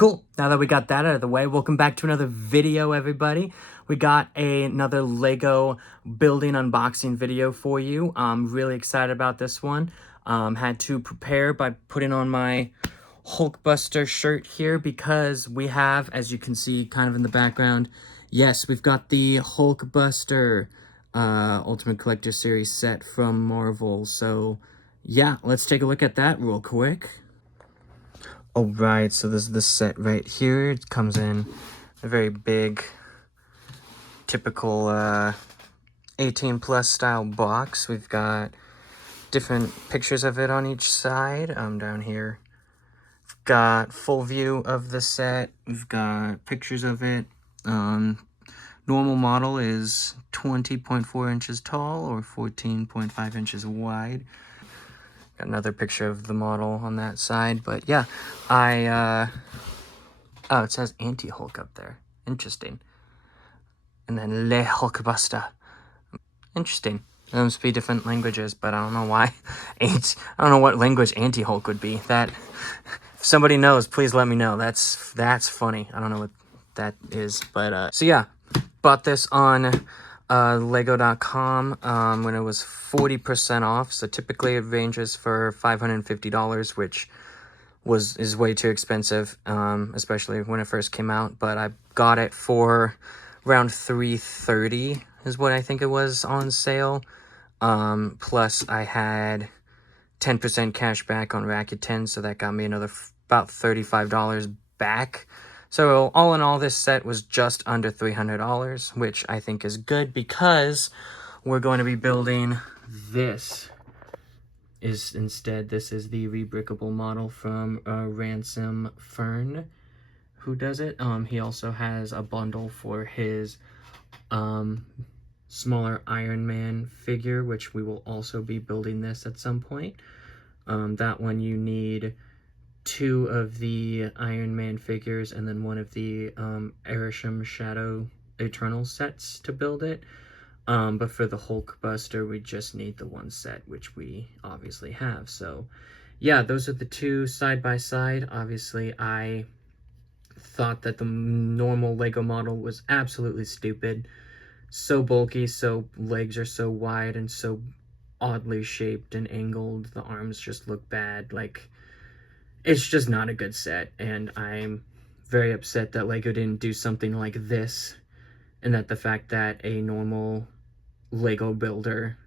Cool. Now that we got that out of the way, welcome back to another video, everybody. We got another Lego building unboxing video for you. I'm really excited about this one. Had to prepare by putting on my Hulkbuster shirt here because we have, as you can see kind of in the background, yes, we've got the Hulkbuster Ultimate Collector Series set from Marvel. So yeah, let's take a look at that real quick. Alright, so this is the set right here. It comes in a very big, typical 18 plus style box. We've got different pictures of it on each side. Down here, we've got full view of the set. We've got pictures of it. Normal model is 20.4 inches tall or 14.5 inches wide. Got another picture of the model on that side, but yeah, oh, it says anti-Hulk up there. Interesting. And then Le Hulkbuster. Interesting. There must be different languages, but I don't know why. I don't know what language anti-Hulk would be. That, if somebody knows, please let me know. That's funny. I don't know what that is, but so yeah, bought this on lego.com when it was 40% off. So typically it ranges for $550, which is way too expensive, especially when it first came out. But I got it for around $330 is what I think it was on sale. Plus I had 10% cash back on Rakuten, so that got me another about $35 back. So all in all, this set was just under $300, which I think is good because we're going to be building this. This is the Rebrickable model from Ransom Fern, who does it. He also has a bundle for his smaller Iron Man figure, which we will also be building this at some point. That one you need 2 of the Iron Man figures and then 1 of the Arisham Shadow Eternal sets to build it. But for the Hulkbuster, we just need the 1 set, which we obviously have. So yeah, those are the 2 side by side. Obviously, I thought that the normal Lego model was absolutely stupid. So bulky, so legs are so wide and so oddly shaped and angled. The arms just look bad. Like, it's just not a good set, and I'm very upset that Lego didn't do something like this, and that the fact that a normal Lego builder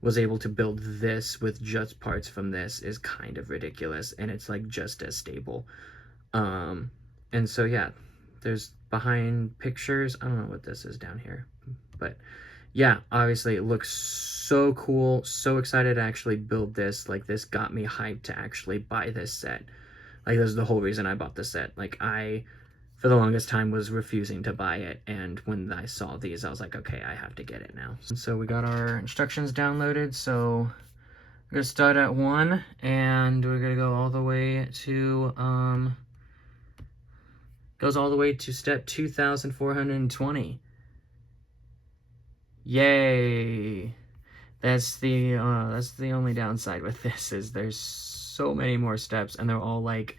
was able to build this with just parts from this is kind of ridiculous, and it's like just as stable. And so yeah, there's behind pictures. I don't know what this is down here, but yeah, obviously it looks so cool. So excited to actually build this. Like, this got me hyped to actually buy this set. Like, this is the whole reason I bought the set. Like, I, for the longest time, was refusing to buy it. And when I saw these, I was like, okay, I have to get it now. So we got our instructions downloaded. So we're going to start at 1, and we're going to go all the way to, goes all the way to step 2,420. Yay! That's the only downside with this, is there's so many more steps, and they're all like,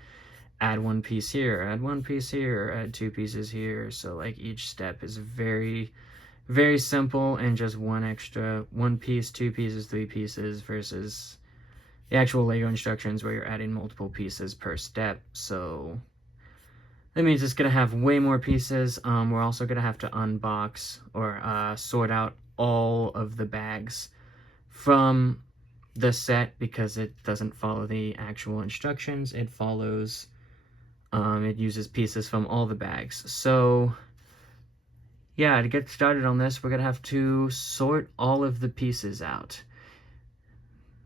add 1 piece here, add 1 piece here, add 2 pieces here. So like each step is very, very simple, and just 1 piece, 2 pieces, 3 pieces, versus the actual Lego instructions where you're adding multiple pieces per step. So that means it's going to have way more pieces. We're also going to have to unbox or sort out all of the bags from the set because it doesn't follow the actual instructions. It follows, it uses pieces from all the bags. So yeah, to get started on this, we're going to have to sort all of the pieces out,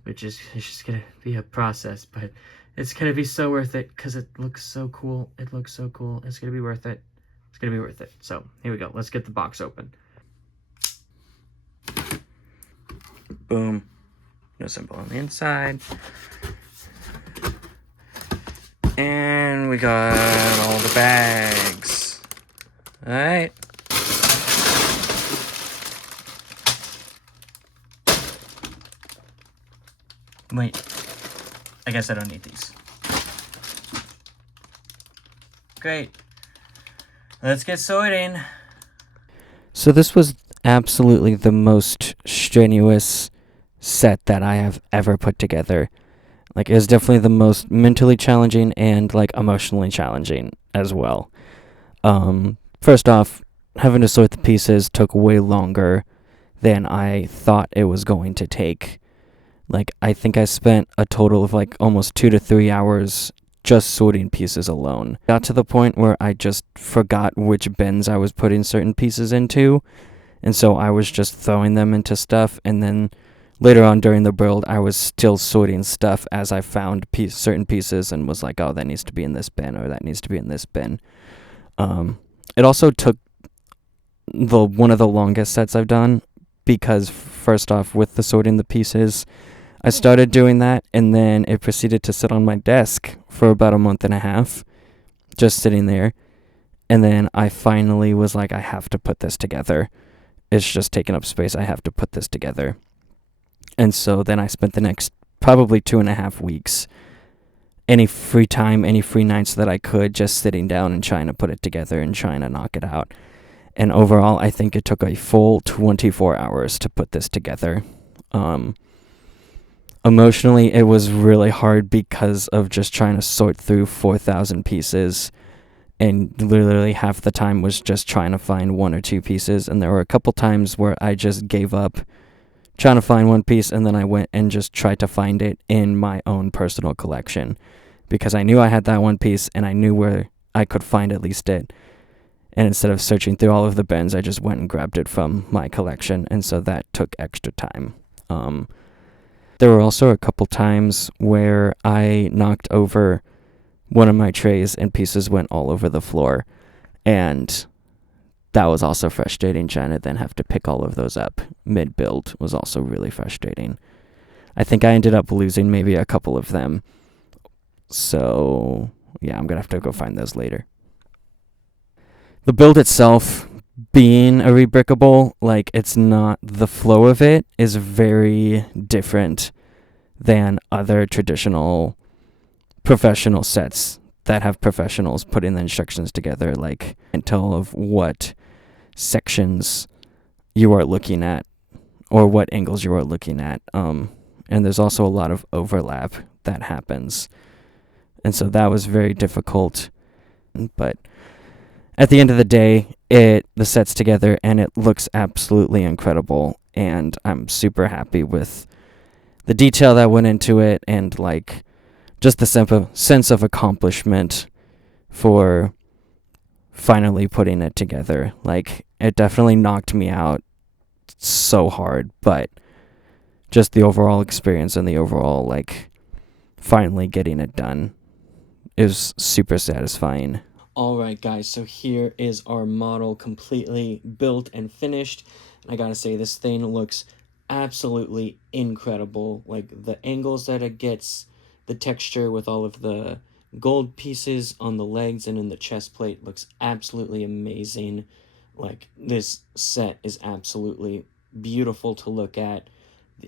which is, it's just going to be a process, but it's going to be so worth it because it looks so cool. It looks so cool. It's going to be worth it. It's going to be worth it. So here we go. Let's get the box open. Boom. No symbol on the inside. And we got all the bags. All right. Wait. I guess I don't need these. great. Let's get sorting. So this was absolutely the most strenuous set that I have ever put together. Like, it was definitely the most mentally challenging and, like, emotionally challenging as well. First off, having to sort the pieces took way longer than I thought it was going to take. Like, I think I spent a total of, like, almost 2 to 3 hours just sorting pieces alone. Got to the point where I just forgot which bins I was putting certain pieces into, and so I was just throwing them into stuff, and then later on during the build, I was still sorting stuff as I found certain pieces and was like, oh, that needs to be in this bin, or that needs to be in this bin. It also took one of the longest sets I've done, because first off, with the sorting the pieces, I started doing that, and then it proceeded to sit on my desk for about a month and a half, just sitting there. And then I finally was like, I have to put this together. It's just taking up space. I have to put this together. And so then I spent the next probably 2.5 weeks, any free time, any free nights that I could, just sitting down and trying to put it together and trying to knock it out. And overall, I think it took a full 24 hours to put this together. Emotionally, it was really hard because of just trying to sort through 4,000 pieces, and literally half the time was just trying to find one or two pieces. And there were a couple times where I just gave up trying to find one piece, and then I went and just tried to find it in my own personal collection, because I knew I had that one piece and I knew where I could find at least it. And instead of searching through all of the bins, I just went and grabbed it from my collection, and so that took extra time. There were also a couple times where I knocked over one of my trays and pieces went all over the floor, and that was also frustrating. Trying to then have to pick all of those up mid-build was also really frustrating. I think I ended up losing maybe a couple of them, so yeah, I'm gonna have to go find those later. The build itself, being a rebrickable, like, it's not, the flow of it is very different than other traditional professional sets that have professionals putting the instructions together, like, and tell of what sections you are looking at or what angles you are looking at. And there's also a lot of overlap that happens. And so that was very difficult. But at the end of the day, the set's together and it looks absolutely incredible. And I'm super happy with the detail that went into it, and, like, just the sense of accomplishment for finally putting it together. Like, it definitely knocked me out so hard, but just the overall experience and the overall, like, finally getting it done is super satisfying. Alright guys, so here is our model completely built and finished. And I gotta say, this thing looks absolutely incredible. Like, the angles that it gets, the texture with all of the gold pieces on the legs and in the chest plate looks absolutely amazing. Like, this set is absolutely beautiful to look at,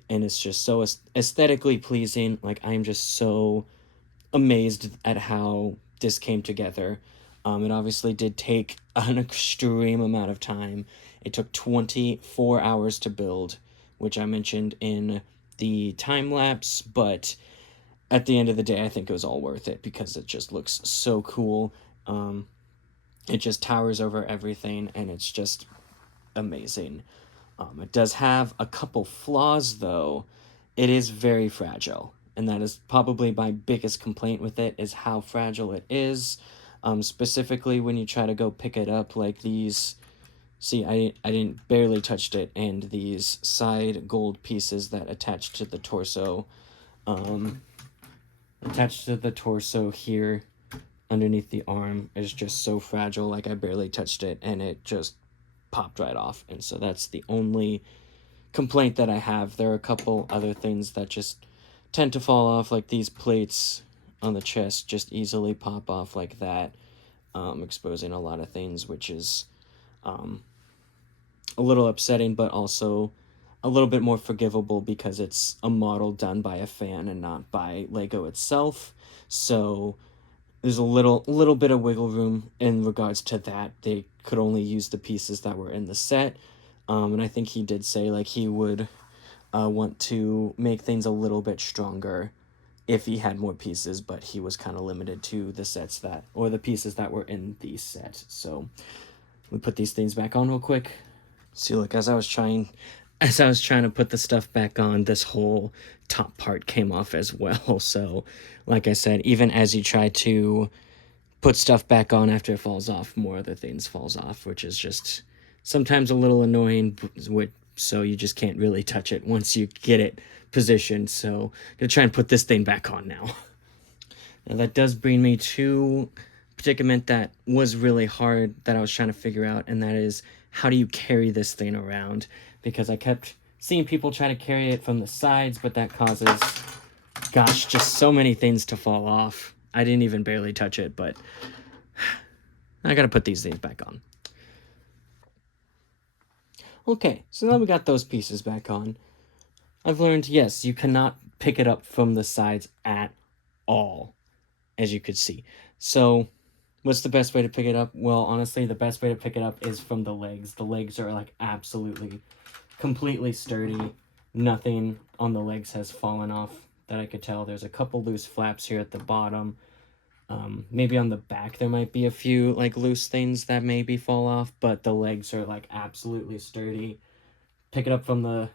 and it's just so aesthetically pleasing. Like, I'm just so amazed at how this came together. It obviously did take an extreme amount of time. It took 24 hours to build, which I mentioned in the time lapse, but at the end of the day, I think it was all worth it because it just looks so cool. It just towers over everything, and it's just amazing. It does have a couple flaws, though. It is very fragile, and that is probably my biggest complaint with it, is how fragile it is. Specifically when you try to go pick it up, like these, see, I didn't barely touched it, and these side gold pieces that attach to the torso, attached to the torso here underneath the arm is just so fragile. Like, I barely touched it and it just popped right off. And so that's the only complaint that I have. There are a couple other things that just tend to fall off, like these plates on the chest just easily pop off like that, exposing a lot of things, which is a little upsetting, but also a little bit more forgivable because it's a model done by a fan and not by Lego itself. So there's a little bit of wiggle room in regards to that. They could only use the pieces that were in the set, and I think he did say like he would want to make things a little bit stronger if he had more pieces, but he was kind of limited to the sets that, or the pieces that were in the set. So we put these things back on real quick. See, look, as I was trying to put the stuff back on, this whole top part came off as well. So, like I said, even as you try to put stuff back on after it falls off, more other things falls off, which is just sometimes a little annoying. So you just can't really touch it once you get it positioned. So I'm gonna try and put this thing back on now. Now that does bring me to a predicament that was really hard that I was trying to figure out, and that is how do you carry this thing around? Because I kept seeing people try to carry it from the sides, but that causes, gosh, just so many things to fall off. I didn't even barely touch it, but I gotta put these things back on. Okay, so now we got those pieces back on. I've learned, yes, you cannot pick it up from the sides at all, as you could see. So what's the best way to pick it up? Well, honestly, the best way to pick it up is from the legs. The legs are like absolutely, completely sturdy. Nothing on the legs has fallen off that I could tell. There's a couple loose flaps here at the bottom. Maybe on the back there might be a few like loose things that maybe fall off, but the legs are like absolutely sturdy. Pick it up from the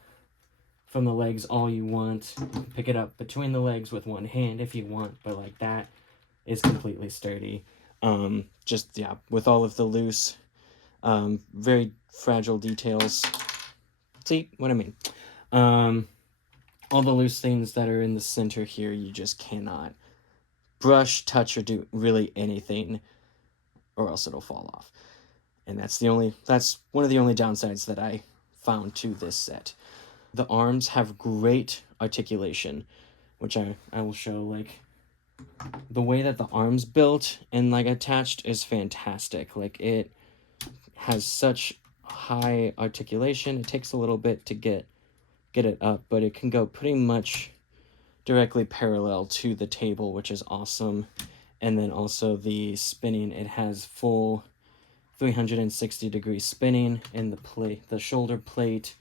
legs all you want. You can pick it up between the legs with one hand if you want, but like that is completely sturdy. Just yeah, with all of the loose, very fragile details. See what I mean? All the loose things that are in the center here, you just cannot brush, touch, or do really anything, or else it'll fall off. And that's one of the only downsides that I found to this set. The arms have great articulation, which I will show. Like the way that the arms built and like attached is fantastic. Like it has such high articulation. It takes a little bit to get it up, but it can go pretty much directly parallel to the table, which is awesome. And then also the spinning, it has full 360-degree spinning, and the shoulder plate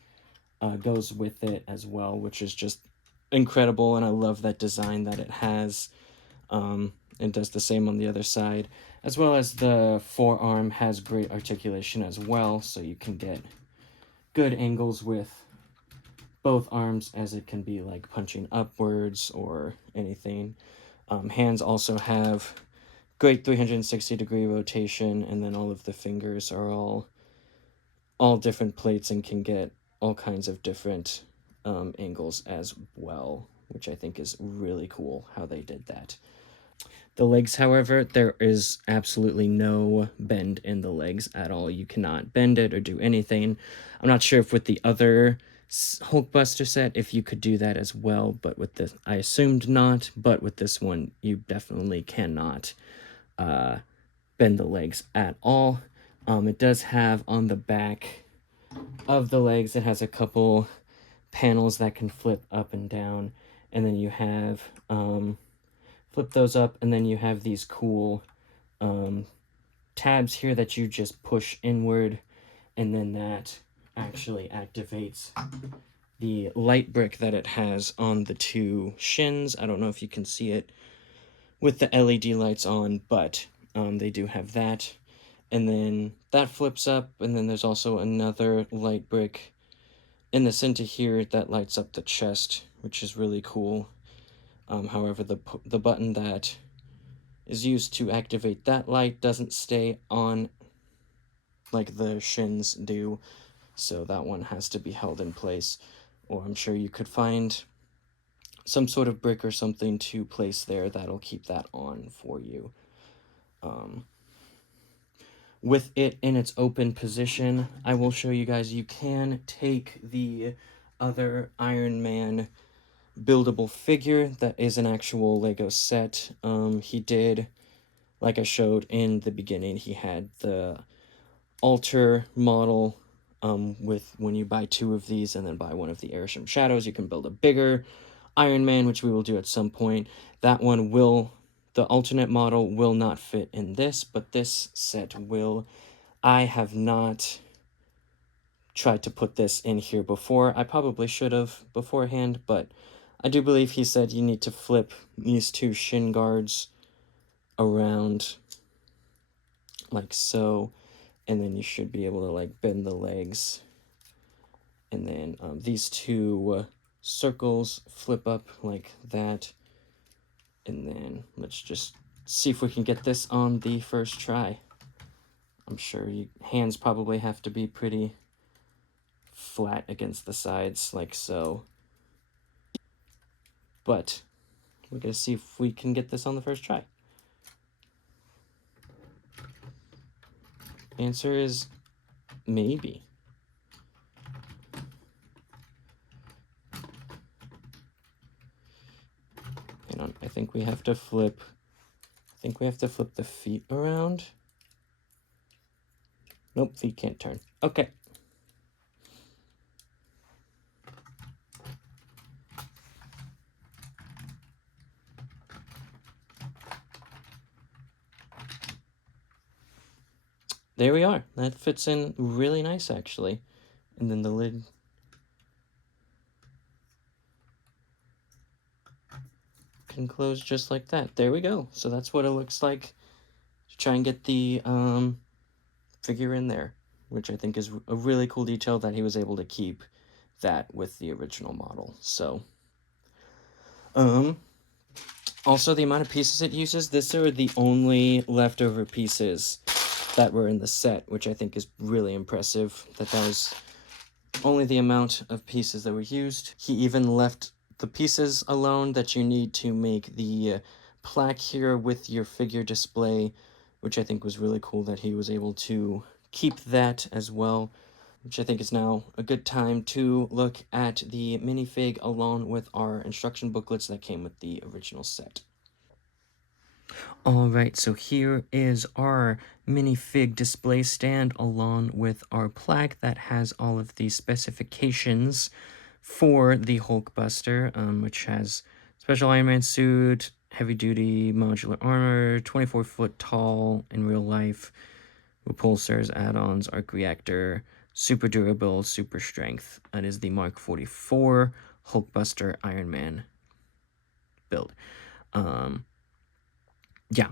goes with it as well, which is just incredible. And I love that design that it has. And does the same on the other side, as well as the forearm has great articulation as well, so you can get good angles with both arms, as it can be like punching upwards or anything. Hands also have great 360-degree rotation, and then all of the fingers are all different plates and can get all kinds of different angles as well, which I think is really cool how they did that. The legs, however, there is absolutely no bend in the legs at all. You cannot bend it or do anything. I'm not sure if with the other Hulkbuster set, if you could do that as well, but with this, I assumed not, but with this one, you definitely cannot bend the legs at all. It does have on the back of the legs, it has a couple panels that can flip up and down, and then you have flip those up, and then you have these cool tabs here that you just push inward, and then that actually activates the light brick that it has on the two shins. I don't know if you can see it with the LED lights on, but they do have that. And then that flips up, and then there's also another light brick in the center here that lights up the chest, which is really cool. However, the button that is used to activate that light doesn't stay on like the shins do, so that one has to be held in place, or I'm sure you could find some sort of brick or something to place there that'll keep that on for you. With it in its open position, I will show you guys, you can take the other Iron Man buildable figure that is an actual Lego set. He did, like I showed in the beginning, he had the altar model with when you buy two of these and then buy one of the Airsham Shadows, you can build a bigger Iron Man, which we will do at some point. That one will, the alternate model will not fit in this, but this set will. I have not tried to put this in here before. I probably should have beforehand, but I do believe he said you need to flip these two shin guards around like so, and then you should be able to like bend the legs, and then these two circles flip up like that, and then let's just see if we can get this on the first try. I'm sure your hands probably have to be pretty flat against the sides like so, but we're gonna see if we can get this on the first try. Answer is maybe. Hang on, I think we have to flip. I think we have to flip the feet around. Nope, feet can't turn. Okay. There we are. That fits in really nice, actually. And then the lid. Can close just like that. There we go. So that's what it looks like to try and get the figure in there, which I think is a really cool detail that he was able to keep that with the original model. So, also the amount of pieces it uses, these are the only leftover pieces that were in the set, which I think is really impressive, that was only the amount of pieces that were used. He even left the pieces alone that you need to make the plaque here with your figure display, which I think was really cool that he was able to keep that as well, which I think is now a good time to look at the minifig along with our instruction booklets that came with the original set. Alright, so here is our minifig display stand along with our plaque that has all of the specifications for the Hulkbuster, which has special Iron Man suit, heavy-duty modular armor, 24-foot tall in real life, repulsors, add-ons, arc reactor, super durable, super strength. That is the Mark 44 Hulkbuster Iron Man build. Yeah,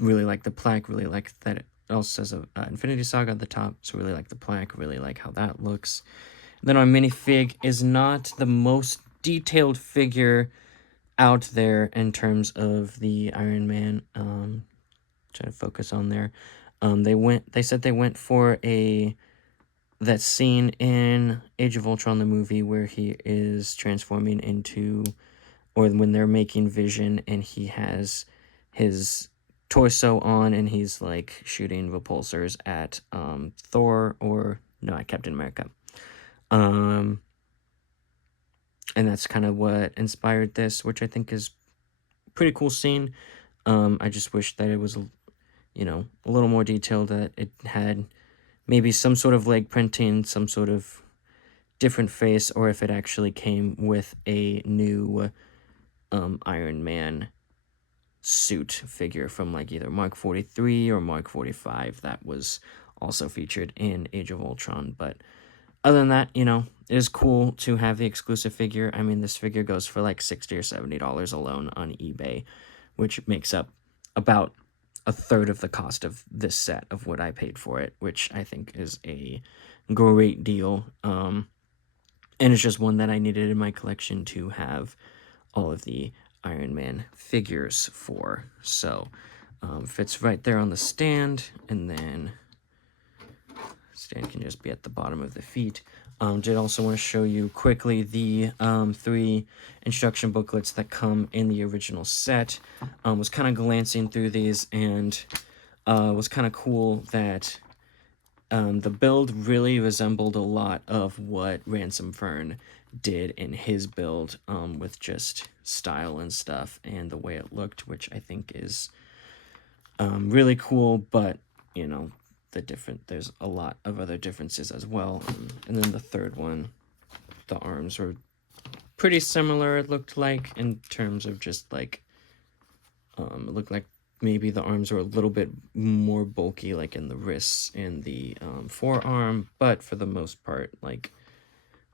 really like the plaque, really like that it also says Infinity Saga at the top, so really like the plaque, really like how that looks. And then our minifig is not the most detailed figure out there in terms of the Iron Man. Try to focus on there. They said they went for that scene in Age of Ultron, the movie, where he is transforming into, or when they're making Vision and he has his torso on and he's like shooting repulsors at Thor, or no, at Captain America. And that's kind of what inspired this, which I think is pretty cool scene. I just wish that it was, a little more detailed, that it had maybe some sort of leg printing, some sort of different face, or if it actually came with a new Iron Man suit figure from like either Mark 43 or Mark 45 that was also featured in Age of Ultron. But other than that, it is cool to have the exclusive figure. I mean, this figure goes for like $60 or $70 alone on eBay, which makes up about a third of the cost of this set of what I paid for it, which I think is a great deal. And it's just one that I needed in my collection to have all of the Iron Man figures for. So fits right there on the stand, and then stand can just be at the bottom of the feet. Did also want to show you quickly the 3 instruction booklets that come in the original set. Was kind of glancing through these, and was kind of cool that the build really resembled a lot of what Ransom Fern did in his build, with just style and stuff and the way it looked, which I think is really cool. But there's a lot of other differences as well. And then the third one, the arms were pretty similar, it looked like, in terms of just like It looked like maybe the arms were a little bit more bulky, like in the wrists and the forearm, but for the most part, like,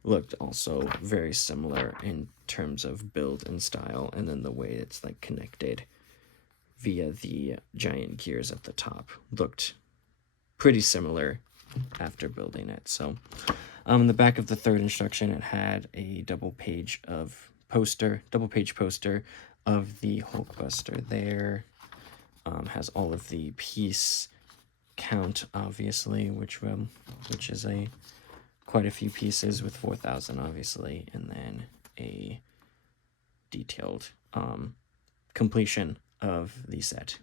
looked also very similar in terms of build and style, and then the way it's like connected via the giant gears at the top looked pretty similar after building it. So in the back of the third instruction, it had a double page poster of the Hulkbuster there. Has all of the piece count, obviously, which is quite a few pieces with 4,000, obviously, and then a detailed completion of the set,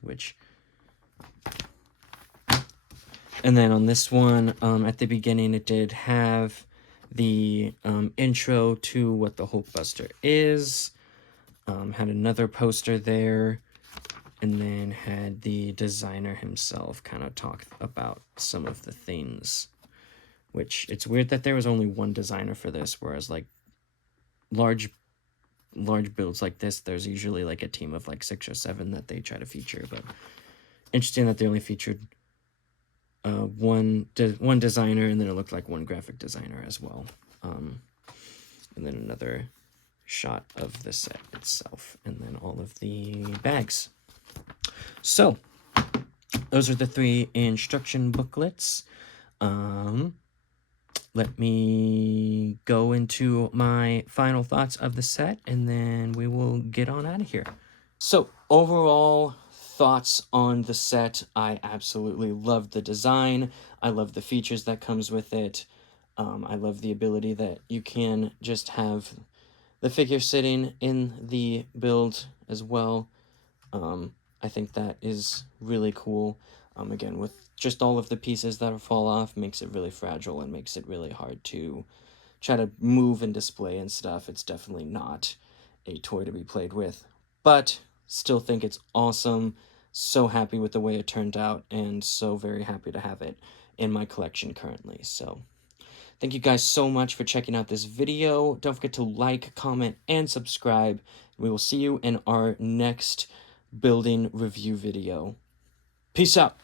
and then on this one, at the beginning, it did have the intro to what the Hulkbuster is, had another poster there, and then had the designer himself kind of talk about some of the things, which it's weird that there was only one designer for this, whereas like large builds like this, there's usually like a team of like 6 or 7 that they try to feature. But interesting that they only featured one designer, and then it looked like one graphic designer as well. And then another shot of the set itself, and then all of the bags. So those are the 3 instruction booklets. Let me go into my final thoughts of the set, and then we will get on out of here. So overall thoughts on the set: I absolutely love the design. I love the features that comes with it. I love the ability that you can just have the figure sitting in the build as well. I think that is really cool. Again, with just all of the pieces that fall off, makes it really fragile and makes it really hard to try to move and display and stuff. It's definitely not a toy to be played with, but still think it's awesome. So happy with the way it turned out, and so very happy to have it in my collection currently. So thank you guys so much for checking out this video. Don't forget to like, comment, and subscribe. We will see you in our next building review video. Peace out.